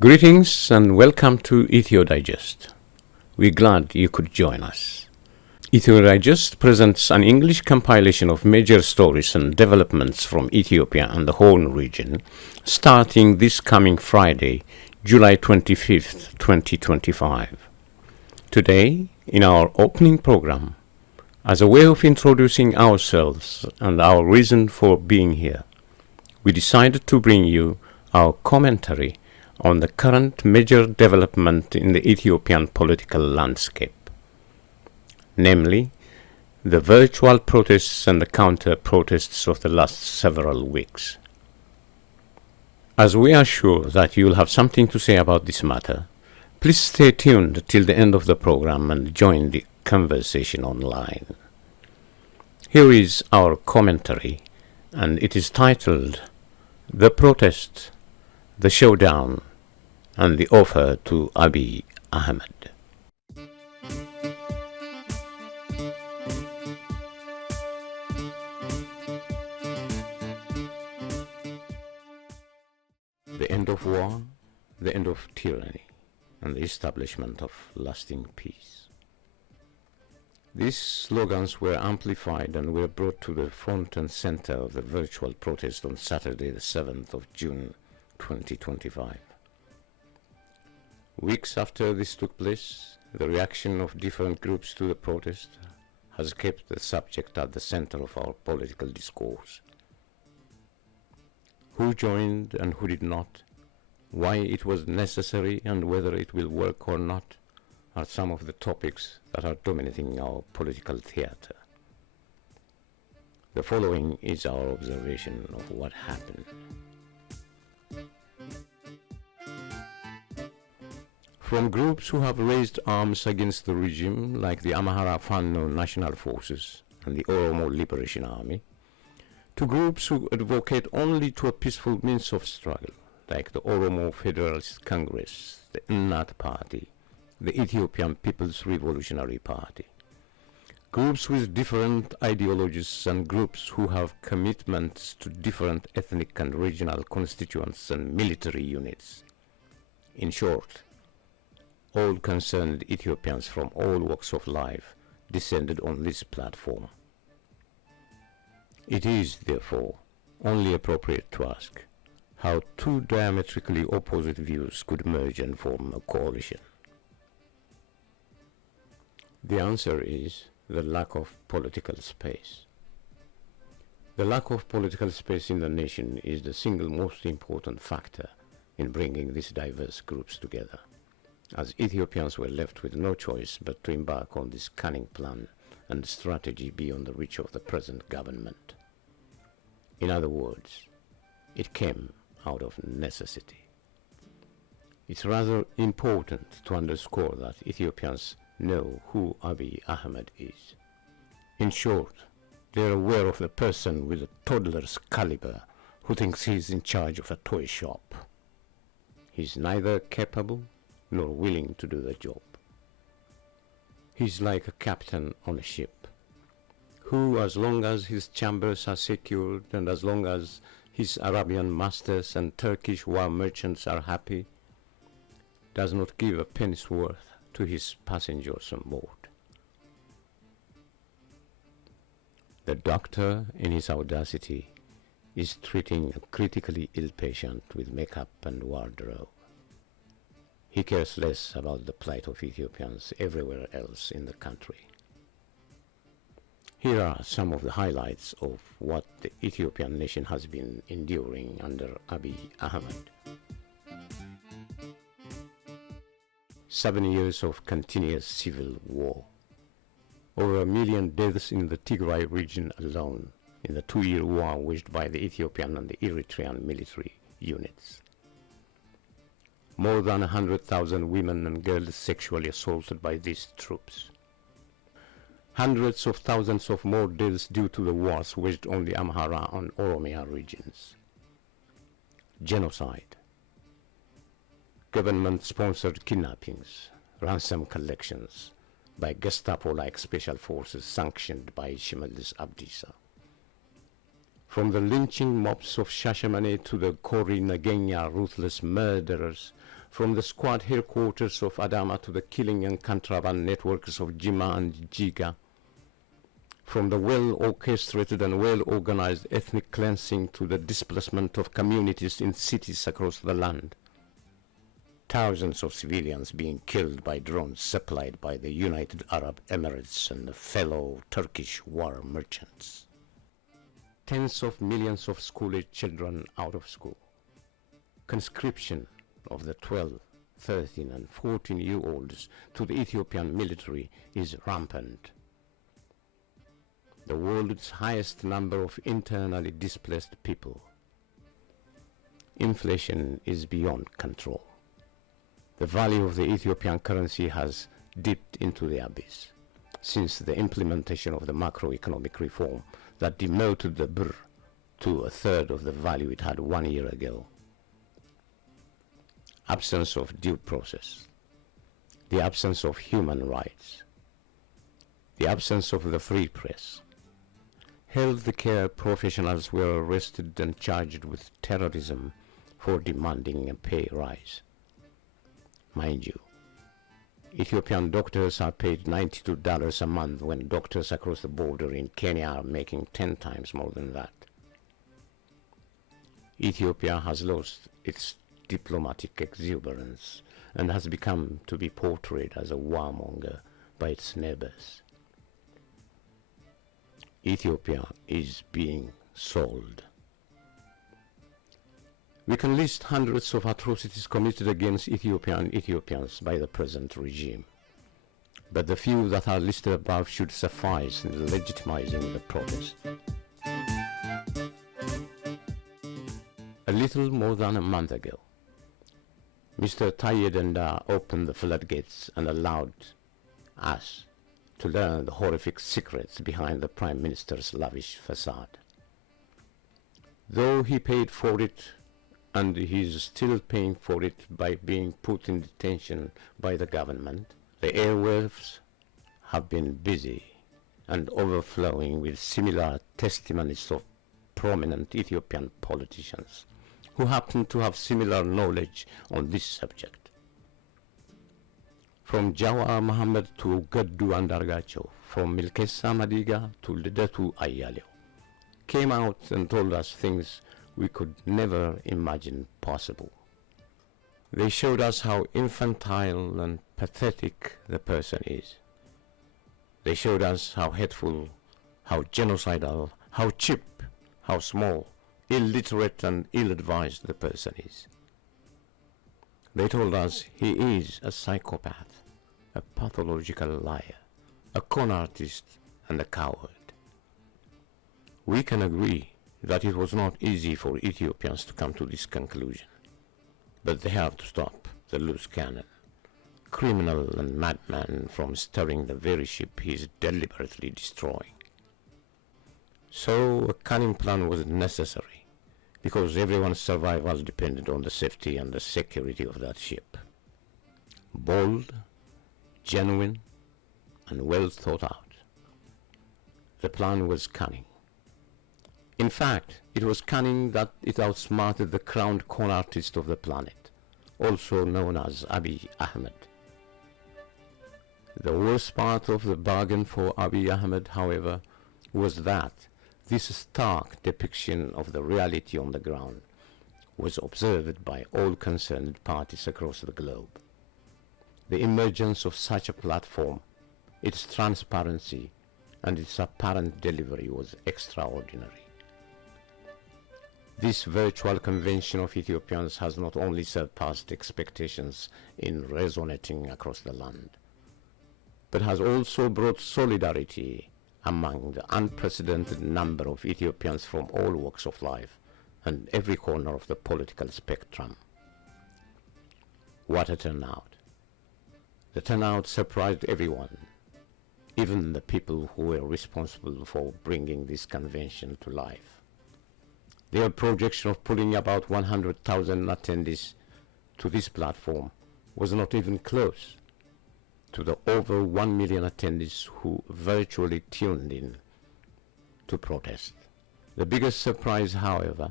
Greetings and welcome to Ethio Digest. We're glad you could join us. Ethio Digest presents an English compilation of major stories and developments from Ethiopia and the Horn region, starting this coming Friday, July 25th, 2025. Today, in our opening program, as a way of introducing ourselves and our reason for being here, we decided to bring you our commentary on the current major development in the Ethiopian political landscape, namely the virtual protests and the counter-protests of the last several weeks. As we are sure that you'll have something to say about this matter, please stay tuned till the end of the program and join the conversation online. Here is our commentary, and it is titled The Protest, the Showdown, and the Offer to Abiy Ahmed. The end of war, the end of tyranny, and the establishment of lasting peace. These slogans were amplified and were brought to the front and center of the virtual protest on Saturday, the 7th of June, 2025. Weeks after this took place, the reaction of different groups to the protest has kept the subject at the center of our political discourse. Who joined and who did not, why it was necessary and whether it will work or not, are some of the topics that are dominating our political theater. The following is our observation of what happened. From groups who have raised arms against the regime, like the Amhara Fano National Forces and the Oromo Liberation Army, to groups who advocate only to a peaceful means of struggle, like the Oromo Federalist Congress, the Nnat Party, the Ethiopian People's Revolutionary Party. Groups with different ideologies and groups who have commitments to different ethnic and regional constituents and military units. In short, all concerned Ethiopians from all walks of life descended on this platform. It is, therefore, only appropriate to ask how two diametrically opposite views could merge and form a coalition. The answer is the lack of political space. The lack of political space in the nation is the single most important factor in bringing these diverse groups together, as Ethiopians were left with no choice but to embark on this cunning plan and strategy beyond the reach of the present government. In other words, it came out of necessity. It's rather important to underscore that Ethiopians know who Abiy Ahmed is. In short, they're aware of the person with a toddler's caliber who thinks he's in charge of a toy shop. He's neither capable nor willing to do the job. He's like a captain on a ship, who, as long as his chambers are secured and as long as his Arabian masters and Turkish war merchants are happy, does not give a penny's worth to his passengers on board. The doctor, in his audacity, is treating a critically ill patient with makeup and wardrobe. He cares less about the plight of Ethiopians everywhere else in the country. Here are some of the highlights of what the Ethiopian nation has been enduring under Abiy Ahmed. 7 years of continuous civil war. Over 1 million deaths in the Tigray region alone in the 2-year war waged by the Ethiopian and the Eritrean military units. More than 100,000 women and girls sexually assaulted by these troops. Hundreds of thousands of more deaths due to the wars waged on the Amhara and Oromia regions. Genocide. Government-sponsored kidnappings, ransom collections by Gestapo-like special forces sanctioned by Shimelis Abdisa. From the lynching mobs of Shashamane to the Kori Nagenya ruthless murderers from the squad headquarters of Adama to the killing and contraband networks of Jima and Jiga, from the well-orchestrated and well-organized ethnic cleansing to the displacement of communities in cities across the land. Thousands of civilians being killed by drones supplied by the United Arab Emirates and the fellow Turkish war merchants. Tens of millions of school-age children out of school. Conscription of the 12, 13 and 14-year-olds to the Ethiopian military is rampant. The world's highest number of internally displaced people. Inflation is beyond control. The value of the Ethiopian currency has dipped into the abyss since the implementation of the macroeconomic reform that demoted the birr to a third of the value it had 1 year ago. Absence of due process, the absence of human rights, the absence of the free press. Health care professionals were arrested and charged with terrorism for demanding a pay rise. Mind you, Ethiopian doctors are paid $92 a month when doctors across the border in Kenya are making 10 times more than that. Ethiopia has lost its diplomatic exuberance and has become to be portrayed as a warmonger by its neighbors. Ethiopia is being sold. We can list hundreds of atrocities committed against Ethiopia and Ethiopians by the present regime, but the few that are listed above should suffice in legitimizing the protest. A little more than a month ago, Mr. Taye Denda opened the floodgates and allowed us to learn the horrific secrets behind the Prime Minister's lavish facade. Though he paid for it, and he is still paying for it by being put in detention by the government, the airwaves have been busy and overflowing with similar testimonies of prominent Ethiopian politicians who happen to have similar knowledge on this subject. From Jawar Mohammed to Gaddu Andargacho, from Milkesa Madiga to Lidatu Ayaleo, came out and told us things we could never imagine possible. They showed us how infantile and pathetic the person is. They showed us how hateful, how genocidal, how cheap, how small, illiterate and ill-advised the person is. They told us he is a psychopath, a pathological liar, a con artist and a coward. We can agree that it was not easy for Ethiopians to come to this conclusion, but they have to stop the loose cannon, criminal and madman, from stirring the very ship he is deliberately destroying. So a cunning plan was necessary, because everyone's survival depended on the safety and the security of that ship. Bold, genuine, and well thought out. The plan was cunning. In fact, it was cunning that it outsmarted the crowned con artist of the planet, also known as Abiy Ahmed. The worst part of the bargain for Abiy Ahmed, however, was that this stark depiction of the reality on the ground was observed by all concerned parties across the globe. The emergence of such a platform, its transparency, and its apparent delivery was extraordinary. This virtual convention of Ethiopians has not only surpassed expectations in resonating across the land, but has also brought solidarity among the unprecedented number of Ethiopians from all walks of life and every corner of the political spectrum. What a turnout! The turnout surprised everyone, even the people who were responsible for bringing this convention to life. Their projection of pulling about 100,000 attendees to this platform was not even close to the over 1 million attendees who virtually tuned in to protest. The biggest surprise, however,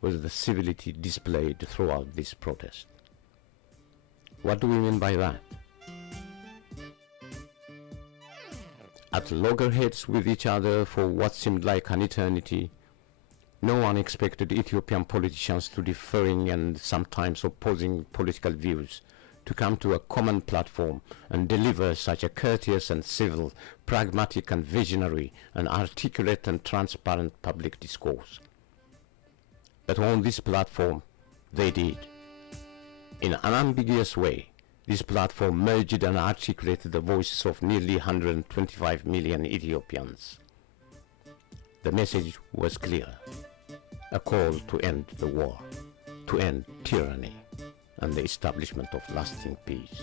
was the civility displayed throughout this protest. What do we mean by that? At loggerheads with each other for what seemed like an eternity, no one expected Ethiopian politicians to differing and sometimes opposing political views to come to a common platform and deliver such a courteous and civil, pragmatic and visionary and articulate and transparent public discourse. But on this platform, they did. In an unambiguous way, this platform merged and articulated the voices of nearly 125 million Ethiopians. The message was clear: a call to end the war, to end tyranny, and the establishment of lasting peace.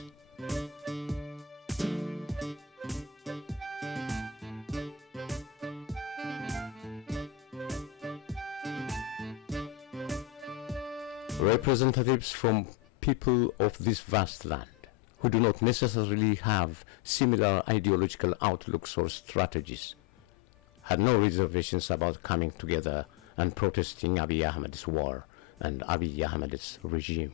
Representatives from people of this vast land, who do not necessarily have similar ideological outlooks or strategies, had no reservations about coming together and protesting Abiy Ahmed's war and Abiy Ahmed's regime.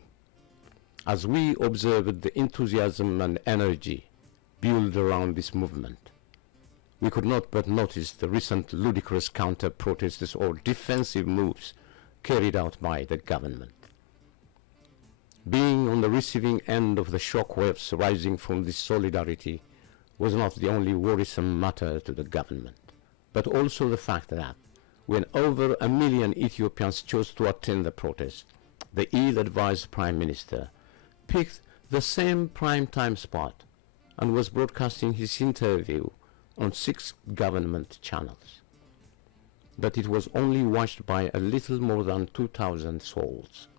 As we observed the enthusiasm and energy built around this movement, we could not but notice the recent ludicrous counter-protests or defensive moves carried out by the government. Being on the receiving end of the shockwaves rising from this solidarity was not the only worrisome matter to the government, but also the fact that when over 1 million Ethiopians chose to attend the protest, the ill-advised Prime Minister picked the same prime-time spot and was broadcasting his interview on 6 government channels. But it was only watched by a little more than 2,000 souls.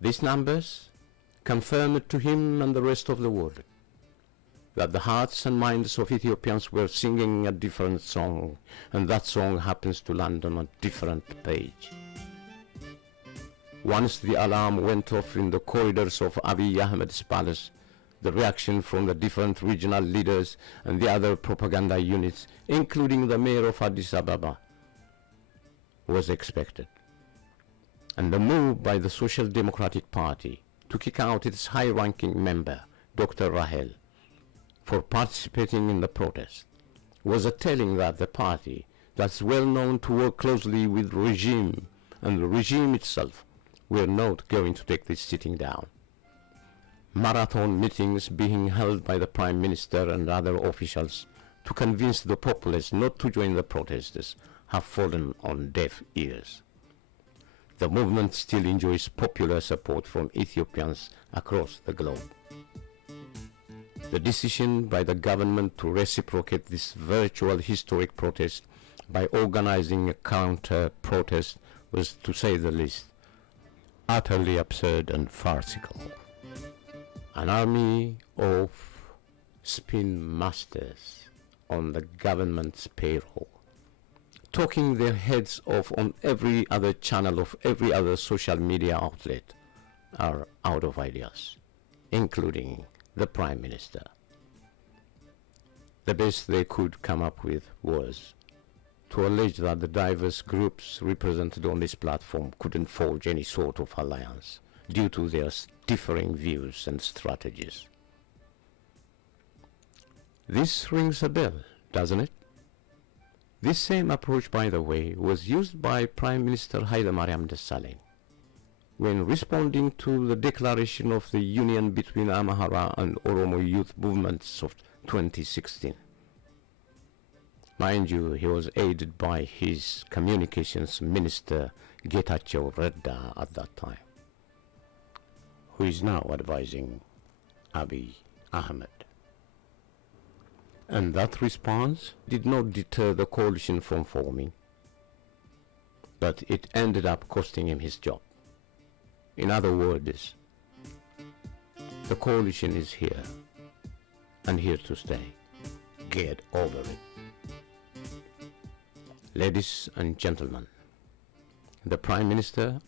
These numbers confirmed to him and the rest of the world that the hearts and minds of Ethiopians were singing a different song, and that song happens to land on a different page. Once the alarm went off in the corridors of Abiy Ahmed's palace, the reaction from the different regional leaders and the other propaganda units, including the mayor of Addis Ababa, was expected. And the move by the Social Democratic Party to kick out its high-ranking member, Dr. Rahel, for participating in the protest was a telling that the party that's well known to work closely with regime and the regime itself were not going to take this sitting down. Marathon meetings being held by the Prime Minister and other officials to convince the populace not to join the protesters have fallen on deaf ears. The movement still enjoys popular support from Ethiopians across the globe. The decision by the government to reciprocate this virtual historic protest by organizing a counter-protest was, to say the least, utterly absurd and farcical. An army of spin masters on the government's payroll, talking their heads off on every other channel of every other social media outlet, are out of ideas, including the Prime Minister. The best they could come up with was to allege that the diverse groups represented on this platform couldn't forge any sort of alliance due to their differing views and strategies. This rings a bell, doesn't it? This same approach, by the way, was used by Prime Minister Haile Mariam Desalegn when responding to the declaration of the union between Amhara and Oromo youth movements of 2016. Mind you, he was aided by his communications minister Getachew Redda at that time, who is now advising Abiy Ahmed. And that response did not deter the coalition from forming, but it ended up costing him his job. In other words, the coalition is here, and here to stay. Get over it. Ladies and gentlemen, the Prime Minister,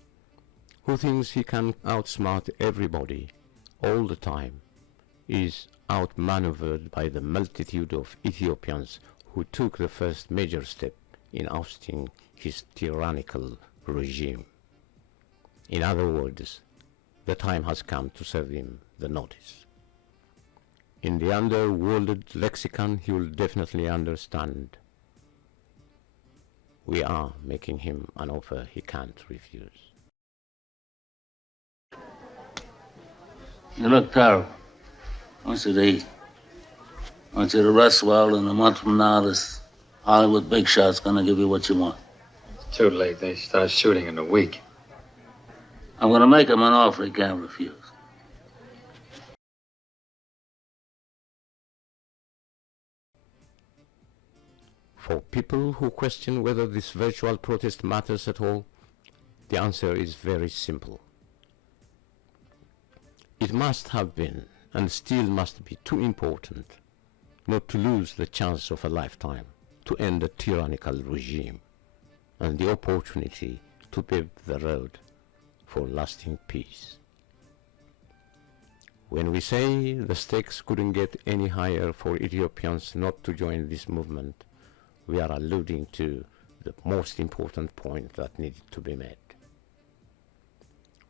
who thinks he can outsmart everybody all the time, is outmaneuvered by the multitude of Ethiopians who took the first major step in ousting his tyrannical regime. In other words, the time has come to serve him the notice. In the underworlded lexicon, he will definitely understand. We are making him an offer he can't refuse. You look terrible. I want you to eat. I want you to rest well, and a month from now, this Hollywood big shot's gonna give you what you want. It's too late. They start shooting in a week. I'm gonna make him an offer he can't refuse. For people who question whether this virtual protest matters at all, the answer is very simple. It must have been, and still must be, too important not to lose the chance of a lifetime to end a tyrannical regime and the opportunity to pave the road for lasting peace. When we say the stakes couldn't get any higher for Ethiopians not to join this movement, we are alluding to the most important point that needed to be made,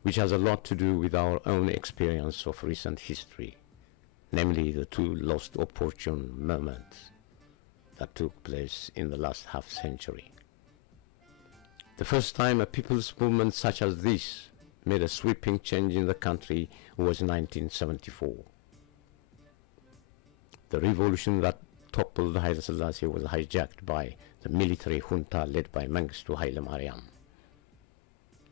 which has a lot to do with our own experience of recent history, namely the two lost opportune moments that took place in the last half-century. The first time a people's movement such as this made a sweeping change in the country was 1974. The revolution that toppled Haile Selassie was hijacked by the military junta led by Mengistu Haile Mariam.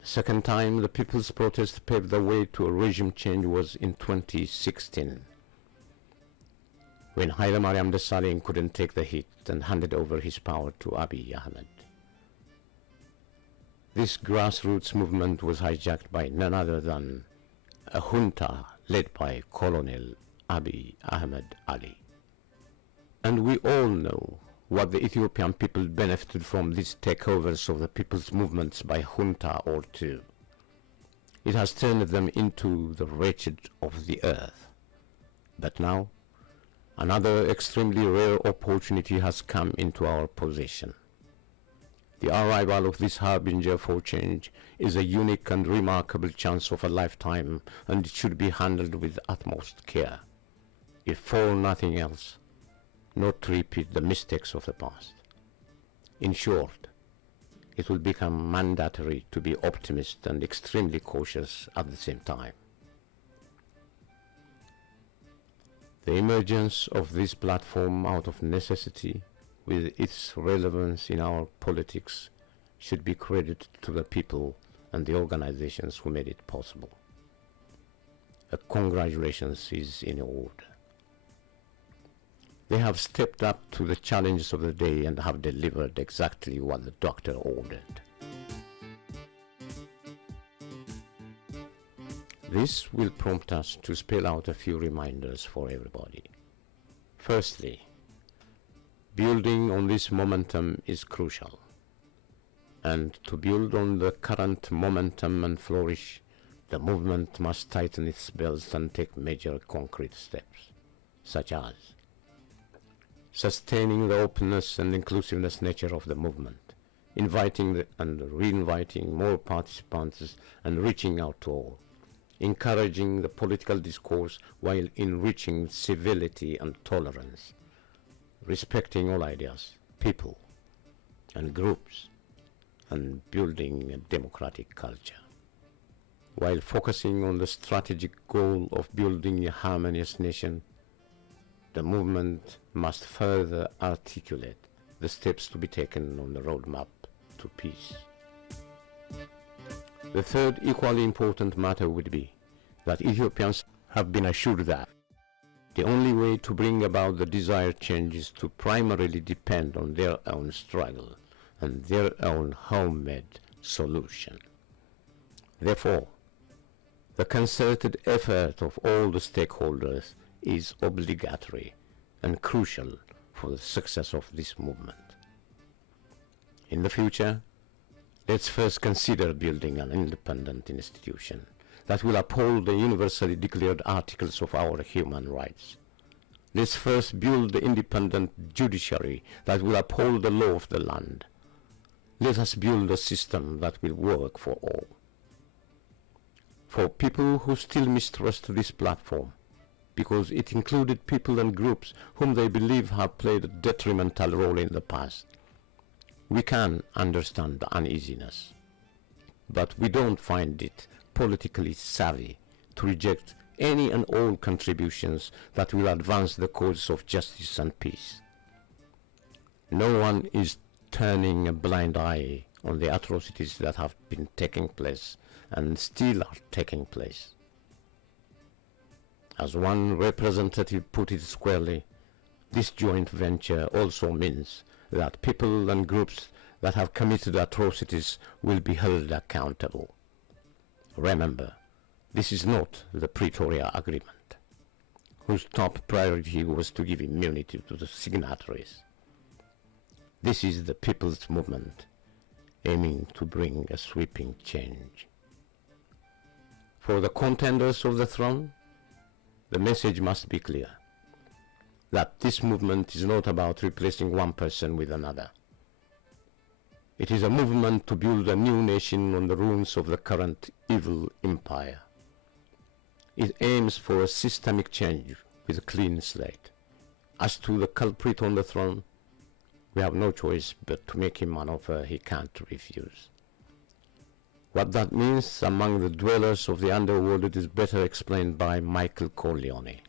The second time the people's protest paved the way to a regime change was in 2016, when Haile Mariam Desalegn couldn't take the hit and handed over his power to Abiy Ahmed. This grassroots movement was hijacked by none other than a junta led by Colonel Abiy Ahmed Ali. And we all know what the Ethiopian people benefited from these takeovers of the people's movements by junta or two. It has turned them into the wretched of the earth. But now, another extremely rare opportunity has come into our possession. The arrival of this harbinger for change is a unique and remarkable chance of a lifetime, and it should be handled with utmost care, if for nothing else, not to repeat the mistakes of the past. In short, it will become mandatory to be optimist and extremely cautious at the same time. The emergence of this platform out of necessity, with its relevance in our politics, should be credited to the people and the organizations who made it possible. Congratulations is in order. They have stepped up to the challenges of the day and have delivered exactly what the doctor ordered. This will prompt us to spell out a few reminders for everybody. Firstly, building on this momentum is crucial. And to build on the current momentum and flourish, the movement must tighten its belts and take major concrete steps, such as sustaining the openness and inclusiveness nature of the movement, inviting and re-inviting more participants and reaching out to all, encouraging the political discourse while enriching civility and tolerance, respecting all ideas, people, and groups, and building a democratic culture, while focusing on the strategic goal of building a harmonious nation. The movement must further articulate the steps to be taken on the roadmap to peace. The third equally important matter would be that Ethiopians have been assured that the only way to bring about the desired change is to primarily depend on their own struggle and their own homemade solution. Therefore, the concerted effort of all the stakeholders is obligatory and crucial for the success of this movement. In the future, let's first consider building an independent institution that will uphold the universally declared articles of our human rights. Let's first build the independent judiciary that will uphold the law of the land. Let us build a system that will work for all. for people who still mistrust this platform, because it included people and groups whom they believe have played a detrimental role in the past. We can understand the uneasiness, but we don't find it politically savvy to reject any and all contributions that will advance the cause of justice and peace. No one is turning a blind eye on the atrocities that have been taking place and still are taking place. As one representative put it squarely, this joint venture also means that people and groups that have committed atrocities will be held accountable. Remember, this is not the Pretoria Agreement, whose top priority was to give immunity to the signatories. This is the people's movement, aiming to bring a sweeping change. For the contenders of the throne, the message must be clear, that this movement is not about replacing one person with another. It is a movement to build a new nation on the ruins of the current evil empire. It aims for a systemic change with a clean slate. As to the culprit on the throne, we have no choice but to make him an offer he can't refuse. What that means among the dwellers of the underworld is better explained by Michael Corleone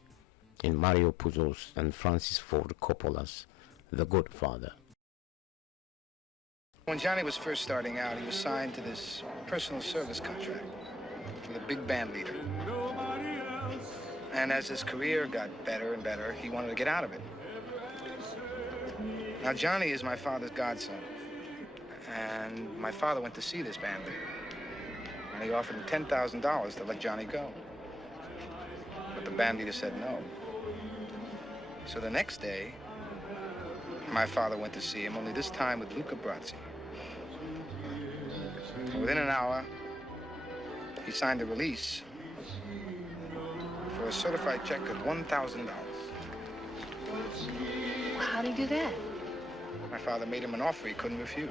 in Mario Puzo's and Francis Ford Coppola's The Godfather. When Johnny was first starting out, he was signed to this personal service contract with a big band leader. And as his career got better and better, he wanted to get out of it. Now, Johnny is my father's godson. And my father went to see this band leader. And he offered him $10,000 to let Johnny go. But the band leader said no. So the next day, my father went to see him, only this time with Luca Brasi. And within an hour, he signed a release for a certified check of $1,000. How'd he do that? My father made him an offer he couldn't refuse.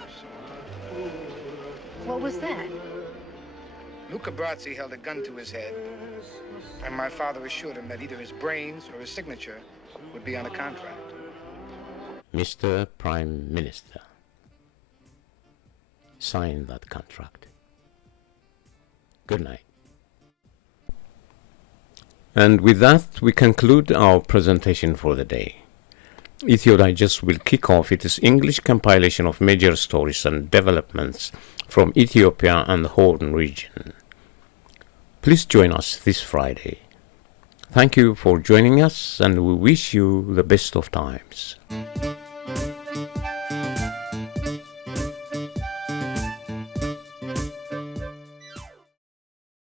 What was that? Luca Brasi held a gun to his head, and my father assured him that either his brains or his signature would be on a contract. Mr. Prime Minister, sign that contract. Good night. And with that, we conclude our presentation for the day. Ethio Digest will kick off its English compilation of major stories and developments from Ethiopia and the Horn region. Please join us this Friday. Thank you for joining us, and we wish you the best of times.